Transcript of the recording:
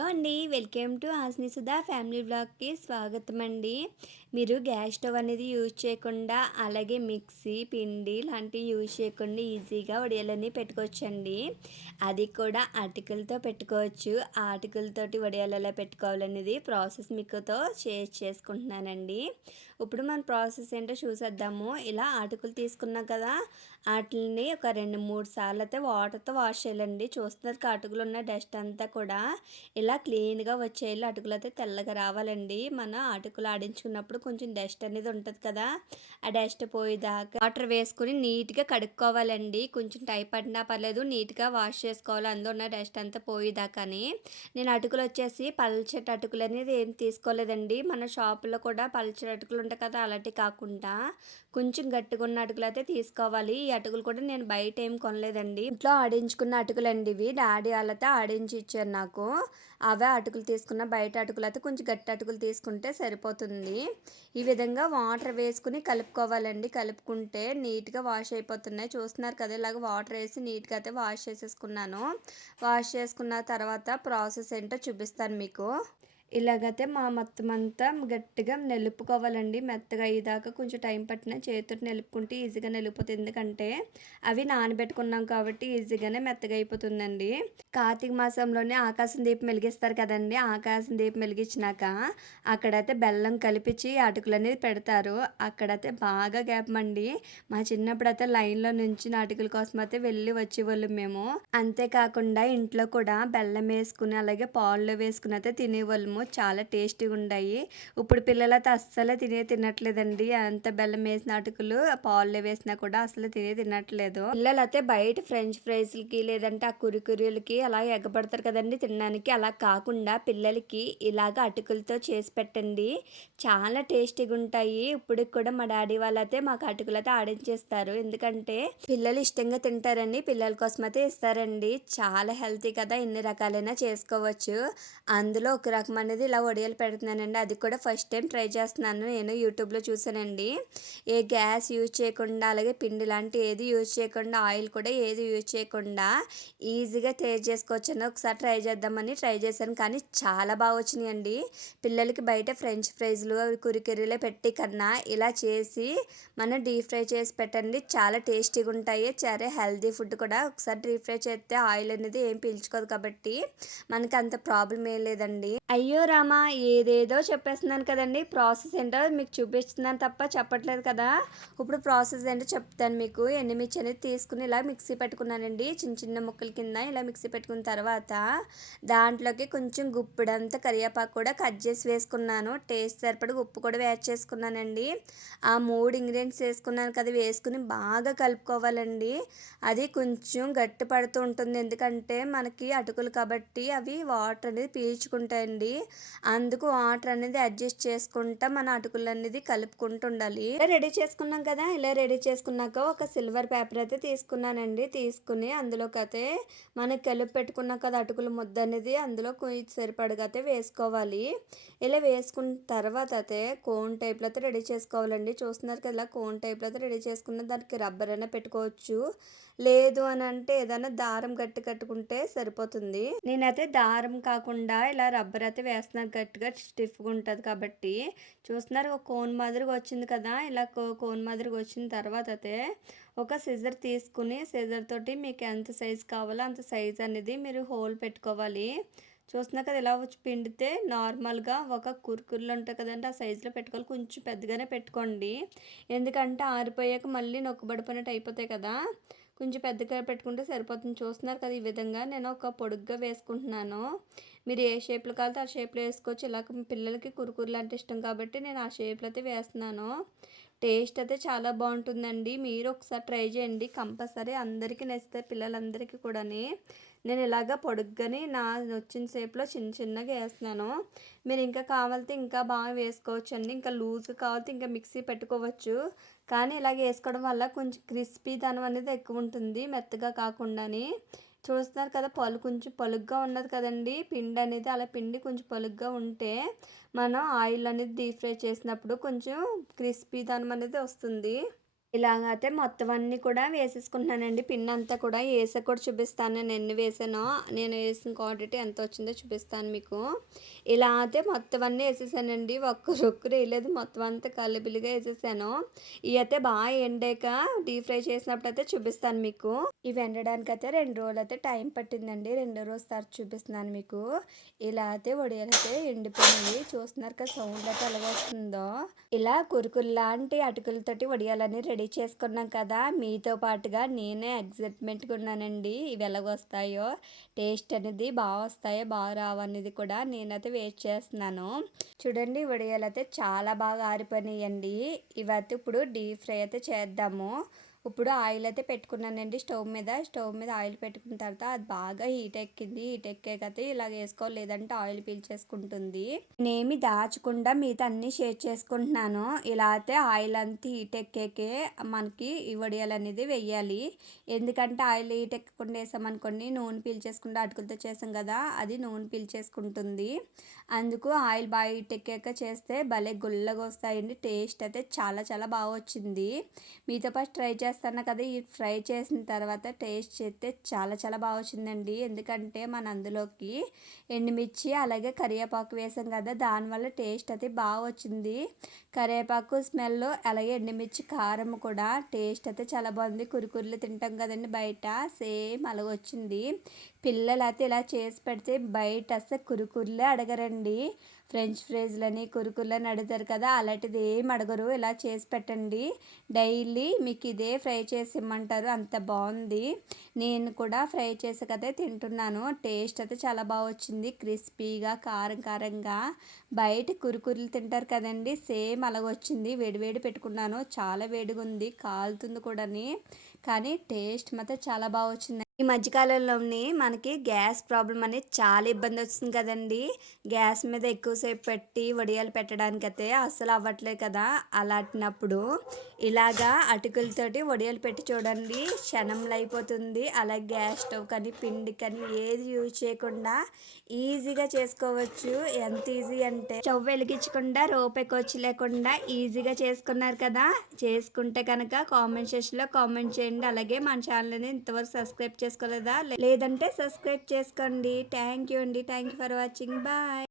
Hello అండి. Welcome to Hasni Sudha family వ్లాగ్‌కి స్వాగతం అండి. మీరు గ్యాస్ స్టవ్ అనేది యూజ్ చేయకుండా అలాగే మిక్సీ, పిండి లాంటివి యూజ్ చేయకుండా ఈజీగా వడియాలన్నీ పెట్టుకోవచ్చండి. అది కూడా అటుకులతో పెట్టుకోవచ్చు. ఆ అటుకులతోటి వడియాలు ఎలా పెట్టుకోవాలనేది ప్రాసెస్ మీకుతో షేర్ చేసుకుంటున్నానండి. ఇప్పుడు మన ప్రాసెస్ ఏంటో చూసేద్దాము. ఇలా అటుకులు తీసుకున్నాం కదా, ఆటిల్ని ఒక 2, 3 సార్లు అయితే వాటర్‌తో వాష్ చేయాలండి. చూస్తున్నారు అటుకులు ఉన్న డస్ట్ అంతా కూడా ఇలా క్లీన్‌గా వచ్చేయాలి. అటుకులైతే తెల్లగా రావాలండి. మన అటుకులు ఆడించుకున్నప్పుడు కొంచెం డస్ట్ అనేది ఉంటది కదా, ఆ డస్ట్ పోయేదాకా వాటర్ వేసుకొని నీట్‌గా కడుక్కోవాలండి. కొంచెం టైం పట్టినా పర్లేదు, నీట్‌గా వాష్ చేసుకోవాలి. అందులో ఉన్న డస్ట్ అంతా పోయేదాకాని. నేను అటుకులు వచ్చేసి పల్చటి అటుకులు అనేది ఏం తీసుకోలేదండి. మన షాపులో కూడా పల్చటి అటుకులు ఉంటాయి కదా, అలాంటివి కాకుండా కొంచెం గట్టిగా ఉన్న అటుకులు అయితే తీసుకోవాలి. ఈ అటుకులు కూడా నేను బయట ఏం కొనలేదండి. ఇంట్లో ఆడించుకున్న అటుకులండి ఇవి. డాడీ వాళ్ళతో ఆడించి ఇచ్చారు నాకు. అవే అటుకులు తీసుకున్న. బయట అటుకులు అయితే కొంచెం గట్టి అటుకులు తీసుకుంటే సరిపోతుంది. ఈ విధంగా వాటర్ వేసుకుని కలుపుకోవాలండి. కలుపుకుంటే నీట్‌గా వాష్ అయిపోతున్నాయి. చూస్తున్నారు కదా, ఇలాగ వాటర్ వేసి నీట్‌గా అయితే వాష్ చేసేసుకున్నాను. వాష్ చేసుకున్న తర్వాత ప్రాసెస్ ఏంటో చూపిస్తాను మీకు. ఇలాగైతే మొత్తం అంతా గట్టిగా నలుపుకోవాలండి. మెత్తగా అయ్యేదాకా కొంచెం టైం పట్టిన చేతితోటి నలుపుకుంటే ఈజీగా నలిగిపోతుంది. ఎందుకంటే అవి నానబెట్టుకున్నాం కాబట్టి ఈజీగానే మెత్తగా అయిపోతుందండి. కార్తీక మాసంలోనే ఆకాశం దీపం వెలిగిస్తారు కదండి. ఆకాశం దీపం వెలిగించినాక అక్కడైతే బెల్లం కలిపించి అటుకులు అనేది పెడతారు. అక్కడైతే బాగా గ్యాప్ అండి. మా చిన్నప్పుడైతే లైన్లో నుంచి అటుకుల కోసం అయితే వెళ్ళి వచ్చేవాళ్ళం మేము. అంతేకాకుండా ఇంట్లో కూడా బెల్లం వేసుకుని అలాగే పాల్లో వేసుకుని అయితే తినేవాళ్ళము. చాలా టేస్టీగా ఉన్నాయి. ఇప్పుడు పిల్లలైతే అస్సలే తినట్లేదండి. అంత బెల్లం వేసిన అటుకులు పాల్లో వేసినా కూడా అసలు తినట్లేదు. పిల్లలైతే బయట ఫ్రెంచ్ ఫ్రైస్‌లకి లేదంటే ఆ కురుకురీలకి అలా ఎగబడతారు కదండి తినడానికి. అలా కాకుండా పిల్లలకి ఇలాగ అటుకులతో చేసి పెట్టండి. చాలా టేస్టీగా ఉంటాయి. ఇప్పటికి కూడా మా డాడీ వాళ్ళైతే మాకు అటుకులైతే ఆడించేస్తారు. ఎందుకంటే పిల్లలు ఇష్టంగా తింటారని పిల్లల కోసం అయితే ఇస్తారండి. చాలా హెల్తీ కదా, ఎన్ని రకాలైనా చేసుకోవచ్చు. అందులో ఒక రకం అనేది ఇలా వడియాలు పెడుతున్నానండి. అది కూడా ఫస్ట్ టైం ట్రై చేస్తున్నాను. నేను యూట్యూబ్లో చూసానండి. ఏ గ్యాస్ యూజ్ చేయకుండా అలాగే పిండి లాంటి ఏది యూజ్ చేయకుండా ఆయిల్ కూడా ఏది యూజ్ చేయకుండా ఈజీగా తయారు చేసుకోవచ్చని ఒకసారి ట్రై చేద్దామని ట్రై చేశాను. కానీ చాలా బాగా వచ్చినాయండి. పిల్లలకి బయట ఫ్రెంచ్ ఫ్రైస్లు కురికెరీలే పెట్టి కన్నా ఇలా చేసి మనం డీప్ ఫ్రై చేసి పెట్టండి. చాలా టేస్టీగా ఉంటాయి. చాలా హెల్తీ ఫుడ్ కూడా. ఒకసారి డీప్ ఫ్రై చేస్తే ఆయిల్ అనేది ఏం పీల్చుకోదు కాబట్టి మనకి అంత ప్రాబ్లం ఏం లేదండి. అయ్యో రామా, ఏదేదో చెప్పేస్తున్నాను కదండి. ప్రాసెస్ ఏంటో మీకు చూపిస్తున్నాను తప్ప చెప్పట్లేదు కదా. ఇప్పుడు ప్రాసెస్ ఏంటో చెప్తాను మీకు. ఎండుమిర్చి అనేది తీసుకుని ఇలా మిక్సీ పెట్టుకున్నానండి. చిన్న చిన్న ముక్కల కింద ఇలా మిక్సీ పెట్టుకున్న తర్వాత దాంట్లోకి కొంచెం గుప్పిడంతా కరివేపాకు కూడా కట్ చేసి వేసుకున్నాను. టేస్ట్ సరిపడి ఉప్పు కూడా యాడ్ చేసుకున్నానండి. ఆ 3 ఇంగ్రీడియంట్స్ వేసుకున్నాను కదా, వేసుకుని బాగా కలుపుకోవాలండి. అది కొంచెం గట్టి పడుతూ ఉంటుంది. ఎందుకంటే మనకి అటుకులు కాబట్టి అవి వాటర్ అనేది పీల్చుకుంటాయండి. అందుకు వాటర్ అనేది అడ్జస్ట్ చేసుకుంటా మన అటుకులు అనేది కలుపుకుంటూ ఉండాలి. రెడీ చేసుకున్నాం కదా, ఇలా రెడీ చేసుకున్నాక ఒక సిల్వర్ పేపర్ అయితే తీసుకున్నానండి. తీసుకుని అందులోకి అయితే మనకి కలిపి పెట్టుకున్నాం కదా అటుకుల ముద్ద అనేది అందులో కొంచెం సరిపడగా అయితే వేసుకోవాలి. ఇలా వేసుకున్న తర్వాత అయితే కోన్ టైప్లో అయితే రెడీ చేసుకోవాలండి. చూస్తున్నారు కదా, ఇలా కోన్ టైప్లో అయితే రెడీ చేసుకున్న దానికి రబ్బర్ అయినా పెట్టుకోవచ్చు. లేదు అని అంటే ఏదైనా దారం గట్టి కట్టుకుంటే సరిపోతుంది. నేనైతే దారం కాకుండా ఇలా రబ్బర్ అయితే వేస్తున్నాను. గట్టిగా స్టిఫ్గా ఉంటుంది కాబట్టి. చూస్తున్నారు ఒక కోన్ మాదిరిగా వచ్చింది కదా. ఇలా కోన్ మాదిరిగా వచ్చిన తర్వాత అయితే ఒక సిజర్ తీసుకుని సిజర్ తోటి మీకు ఎంత సైజు కావాలో అంత సైజ్ అనేది మీరు హోల్ పెట్టుకోవాలి. చూస్తున్నా కదా, ఇలా వచ్చి పిండితే నార్మల్గా ఒక కుర్కుర్లు ఉంటాయి కదండి, ఆ సైజులో పెట్టుకోవాలి. కొంచెం పెద్దగానే పెట్టుకోండి. ఎందుకంటే ఆరిపోయాక మళ్ళీ నొక్కబడిపోయినట్టు అయిపోతాయి కదా. కొంచెం పెద్దగా పెట్టుకుంటే సరిపోతుంది. చూస్తున్నారు కదా, ఈ విధంగా నేను ఒక పొడుగ్గా వేసుకుంటున్నాను. మీరు ఏ షేప్లో కావాలితే ఆ షేప్లో వేసుకోవచ్చు. ఇలా పిల్లలకి కురుకుర్లు అంటే ఇష్టం కాబట్టి నేను ఆ షేప్లో అయితే వేస్తున్నాను. టేస్ట్ అయితే చాలా బాగుంటుందండి. మీరు ఒకసారి ట్రై చేయండి. కంపల్సరీ అందరికీ నచ్చుతాయి, పిల్లలందరికీ కూడా. నేను ఇలాగ పొడుగ్గాని నా వచ్చిన షేప్లో చిన్న చిన్నగా వేస్తున్నాను. మీరు ఇంకా కావాలితే ఇంకా బాగా వేసుకోవచ్చు అండి. ఇంకా లూజ్గా కావాలితే ఇంకా మిక్సీ పెట్టుకోవచ్చు. కానీ ఇలాగ వేసుకోవడం వల్ల కొంచెం క్రిస్పీ దనం అనేది ఎక్కువ ఉంటుంది, మెత్తగా కాకుండాని. చూస్తున్నారు కదా, కొంచెం పలుగ్గా ఉన్నది కదండి పిండి అనేది. అలా పిండి కొంచెం పలుగ్గా ఉంటే మనం ఆయిల్ అనేది డీప్ ఫ్రై చేసినప్పుడు కొంచెం క్రిస్పీ దనం అనేది వస్తుంది. ఇలాగైతే మొత్తం అన్నీ కూడా వేసేసుకుంటున్నానండి. పిండంతా కూడా ఏసాక కూడా చూపిస్తాను నేను ఎన్ని వేసానో. నేను వేసిన క్వాంటిటీ ఎంత వచ్చిందో చూపిస్తాను మీకు. ఇలా అయితే మొత్తం అన్నీ ఏసేసానండి. ఒక్కరొక్కరు వేయలేదు. మొత్తం అంతా కలిపిలిగా ఏసేసాను. ఇవైతే బాగా ఎండాక డీప్ ఫ్రై చేసినప్పుడైతే చూపిస్తాను మీకు. ఇవి ఎండడానికైతే 2 రోజులైతే టైం పట్టిందండి. రెండో రోజు తర్వాత చూపిస్తున్నాను మీకు. ఇలా అయితే వడియాలైతే ఎండిపోయినాయి. చూస్తున్నారు కదా సౌండ్ అయితే ఎలాగొస్తుందో. ఇలా కురుకుల్లాంటి అటుకులతోటి వడియాలని రెడీ చేసుకున్నాం కదా! మీతో పాటుగా నేనే ఎక్సైట్‌మెంట్‌గా ఉన్నానండి. ఇవి ఎలాగొస్తాయో, టేస్ట్ అనేది వస్తాయో, రావనేది కూడా నేనైతే వెయిట్ చేస్తున్నాను. చూడండి వడియాలైతే చాలా బాగా ఆరిపోయినాయండి. ఇవైతే ఇప్పుడు డీప్ ఫ్రై అయితే చేద్దాము. ఇప్పుడు ఆయిల్ అయితే పెట్టుకున్నానండి స్టవ్ మీద. స్టవ్ మీద ఆయిల్ పెట్టుకున్న తర్వాత అది బాగా హీట్ ఎక్కింది. హీట్ ఎక్కాకైతే ఇలాగ వేసుకోవాలి, లేదంటే ఆయిల్ పీల్చేసుకుంటుంది. నేనేమి దాచకుండా మీతో అన్నీ షేర్ చేసుకుంటున్నాను. ఇలా అయితే ఆయిల్ అంతా హీట్ ఎక్కాకే మనకి ఈ వడియాలు అనేది వెయ్యాలి. ఎందుకంటే ఆయిల్ హీట్ ఎక్కకుండా వేసామనుకోండి నూనె పీల్చేసుకుంటే అటుకులతో చేసాం కదా, అది నూనె పీల్చేసుకుంటుంది. అందుకు ఆయిల్ బాగా హీట్ ఎక్కాక చేస్తే భలే గుల్లగా వస్తాయండి. టేస్ట్ అయితే చాలా చాలా బాగా వచ్చింది. మీతో పాటు ట్రై చేస్తాను కదా, ఈ ఫ్రై చేసిన తర్వాత టేస్ట్ చేస్తే చాలా చాలా బాగా వచ్చిందండి. ఎందుకంటే మన అందులోకి ఎండుమిర్చి అలాగే కరివేపాకు వేసాం కదా, దానివల్ల టేస్ట్ అయితే బాగా వచ్చింది. కరివేపాకు స్మెల్ అలాగే ఎండుమిర్చి కారం కూడా టేస్ట్ అయితే చాలా బాగుంది. కురుకుర్లు తింటాం కదండి బయట, సేమ్ అలాగ వచ్చింది. పిల్లలు అయితే ఇలా చేసి పెడితే బయట అసలు కురుకుర్లే అడగరండి. ఫ్రెంచ్ ఫ్రైస్లని కురుకుర్లని అడుగుతారు కదా, అలాంటిది ఏం అడగరు. ఇలా చేసి పెట్టండి. డైలీ మీకు ఇదే ఫ్రై చేసి ఇమ్మంటారు, అంత బాగుంది. నేను కూడా ఫ్రై చేసి కదా తింటున్నాను. టేస్ట్ అయితే చాలా బాగా వచ్చింది. క్రిస్పీగా కారం కారంగా బయట కురుకుర్లు తింటారు కదండి, సేమ్ అలాగొచ్చింది. వేడివేడి పెట్టుకున్నాను, చాలా వేడిగా ఉంది, కాలుతుంది కూడాని. కానీ టేస్ట్ మాత్రం చాలా బాగా వచ్చింది. ఈ మధ్యకాలంలోని మనకి గ్యాస్ ప్రాబ్లం అనేది చాలా ఇబ్బంది వస్తుంది కదండి. గ్యాస్ మీద ఎక్కువసేపు పెట్టి వడియాలు పెట్టడానికైతే అస్సలు అవ్వట్లేదు కదా. అలాంటప్పుడు ఇలాగా అటుకులతోటి వడియాలు పెట్టి చూడండి, క్షణంలో అయిపోతుంది. అలాగే గ్యాస్ స్టవ్ కానీ పిండి కానీ ఏది యూజ్ చేయకుండా ఈజీగా చేసుకోవచ్చు. ఎంత ఈజీ అంటే స్టవ్ వెలిగించకుండా రూపాయి ఖర్చు లేకుండా ఈజీగా చేసుకున్నారు కదా. చేసుకుంటే కనుక కామెంట్ సెక్షన్లో కామెంట్ చేయండి. అలాగే మన ఛానల్ని ఇంతవరకు సబ్స్క్రైబ్ చేసుకోలేదా, లేదంటే సబ్స్క్రైబ్ చేసుకోండి. థ్యాంక్ యూ అండి. Thank you for watching. Bye.